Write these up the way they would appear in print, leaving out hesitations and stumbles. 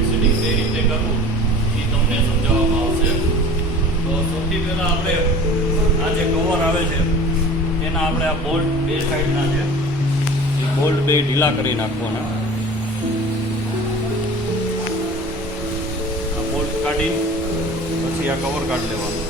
Blade setting કઈ રીતે કરવું એ તમને સમજાવવામાં આવશે. તો સૌથી પહેલાં આપણે આ જે કવર આવે છે એના આપણે આ બોલ્ટ બે સાઈડના છે એ બોલ્ટ બે ઢીલા કરી નાખવાના. આ બોલ્ટ કાઢી પછી આ કવર કાઢી લેવાનું.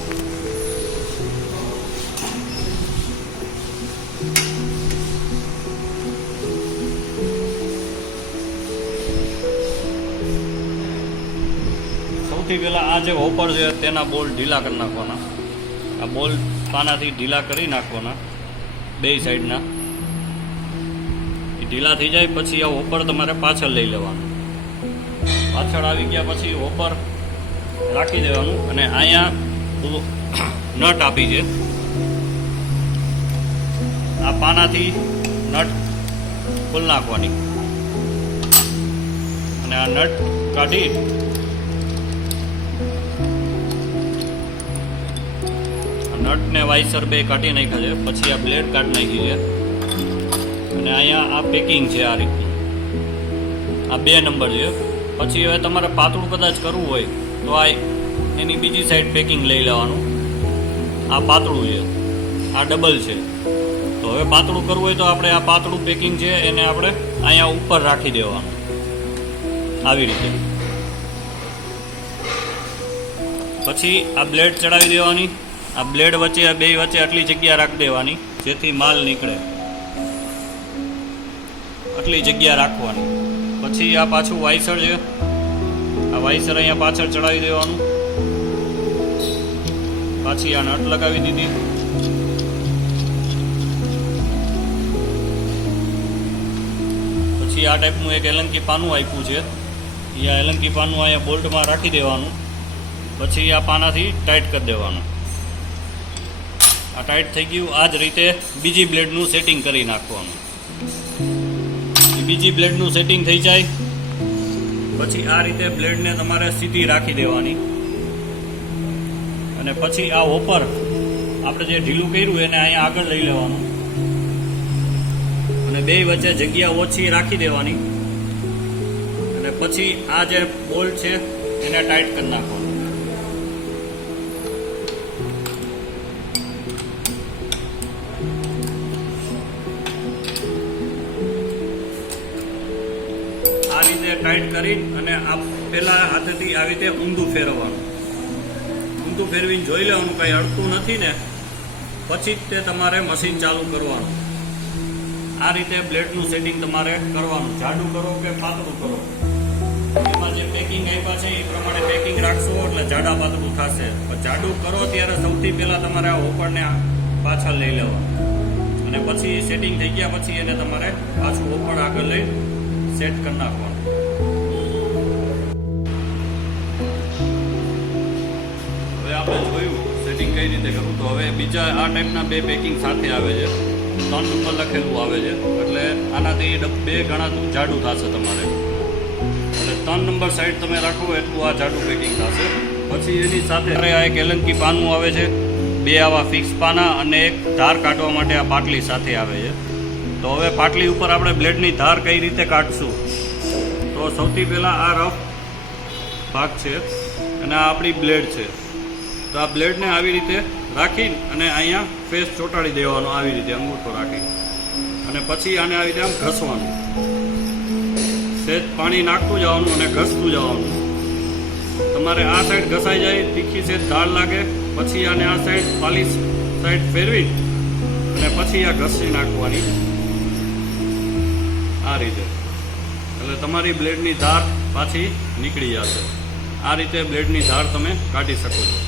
સૌથી પહેલાં આ જે હોપર છે તેના બોલ્ટ ઢીલા કરી નાખવાના. આ બોલ્ટ પાનાથી ઢીલા કરી નાખવાના બે સાઈડના. એ ઢીલા થઈ જાય પછી આ હોપર તમારે પાછળ લઈ લેવાનું. પાછળ આવી ગયા પછી હોપર રાખી દેવાનું અને અહીંયા નટ આપી છે. આ પાનાથી નટ ખોલી નાખવાની અને આ નટ કાઢી નટ ને વાઇસર બે કાઢી નાખ્યા છે. પછી આ બ્લેડ કાઢી નાખી છે અને અહીંયા આ પેકિંગ છે આ રીતનું. આ 2 નંબર છે. પછી હવે તમારે પાતળું કદાચ કરવું હોય તો આ એની બીજી સાઈડ પેકિંગ લઈ લેવાનું. આ પાતળું છે, આ ડબલ છે. તો હવે પાતળું કરવું હોય તો આપણે આ પાતળું પેકિંગ છે એને આપણે અહીંયા ઉપર રાખી દેવાનું આવી રીતે. પછી આ બ્લેડ ચડાવી દેવાની. આ બ્લેડ વચ્ચે આ બે વચ્ચે આટલી જગ્યા રાખી દેવાની જેથી માલ નીકળે, આટલી જગ્યા રાખવાની. પછી આ પાછું વાઇસર છે, આ વાઇસર અહીંયા પાછળ ચડાવી દેવાનું. પાછી આ નટ લગાવી દીધી. પછી આ ટાઈપનું એક એલંકી પાનું આપ્યું છે. એ આ એલંકી પાનું અહીંયા બોલ્ટમાં રાખી દેવાનું. પછી આ પાનાથી ટાઈટ કરી દેવાનું. આ ટાઈટ થઈ ગયું. આ જ રીતે બીજી બ્લેડનું સેટિંગ કરી નાખવાનું. બીજી બ્લેડનું સેટિંગ થઈ જાય પછી આ રીતે બ્લેડને તમારે સીધી રાખી દેવાની. અને પછી આ હોપર આપણે જે ઢીલું કર્યું એને અહીંયા આગળ લઈ લેવાનું અને બે વચ્ચે જગ્યા ઓછી રાખી દેવાની. અને પછી આ જે બોલ્ટ છે એને ટાઈટ કરી નાખવાનું. આ રીતે ટાઈટ કરી અને આ પેલા હાથેથી આવી રીતે ઊંધું ફેરવવાનું. ઊંધું ફેરવીને જોઈ લેવાનું કંઈ અડતું નથી ને પછી જ તે તમારે મશીન ચાલુ કરવાનું. આ રીતે બ્લેડનું સેટિંગ તમારે કરવાનું. જાડું કરો કે પાતળું કરો એમાં જે પેકિંગ આપ્યા છે એ પ્રમાણે પેકિંગ રાખશો એટલે જાડા પાતળું થશે. પણ જાડું કરો ત્યારે સૌથી પહેલાં તમારે આ હોપરને પાછળ લઈ લેવાનું અને પછી સેટિંગ થઈ ગયા પછી એને તમારે પાછું હોપર આગળ લઈ સેટ કરી નાખવાનું. હવે આપણે જોયું સેટિંગ કઈ રીતે કરવું. તો હવે બીજા આ ટાઈપના 2 પેકિંગ સાથે આવે છે. 3 નંબર લખેલું આવે છે એટલે આનાથી 2 ગણા જાડું થશે તમારે. એટલે 3 નંબર સાઈડ તમે રાખો એટલું આ જાડું પેકિંગ થશે. પછી એની સાથે આ એક એલંકી પાનું આવે છે, 2 આવા ફિક્સ પાના અને એક ધાર કાઢવા માટે આ પાટલી સાથે આવે છે. તો હવે પાટલી ઉપર આપણે બ્લેડની ધાર કઈ રીતે કાઢશું. તો સૌથી પહેલાં આ રફ ભાગ છે અને આ આપણી બ્લેડ છે. તો આ બ્લેડને આવી રીતે રાખી અને અહીંયા ફેસ ચોંટાડી દેવાનો આવી રીતે અંગૂઠો રાખી અને પછી આને આવી રીતે આમ ઘસવાનું. સહેજ પાણી નાખતું જવાનું અને ઘસતું જવાનું. તમારે આ સાઈડ ઘસાઈ જાય, તીખી સહેજ ધાર લાગે પછી આને આ સાઈડ પાલિશ સાઈડ ફેરવી અને પછી આ ઘસી નાખવાની આ રીતે. એટલે તમારી બ્લેડની ધાર પાછી નીકળી જશે. આ રીતે બ્લેડની ધાર તમે કાઢી શકો છો.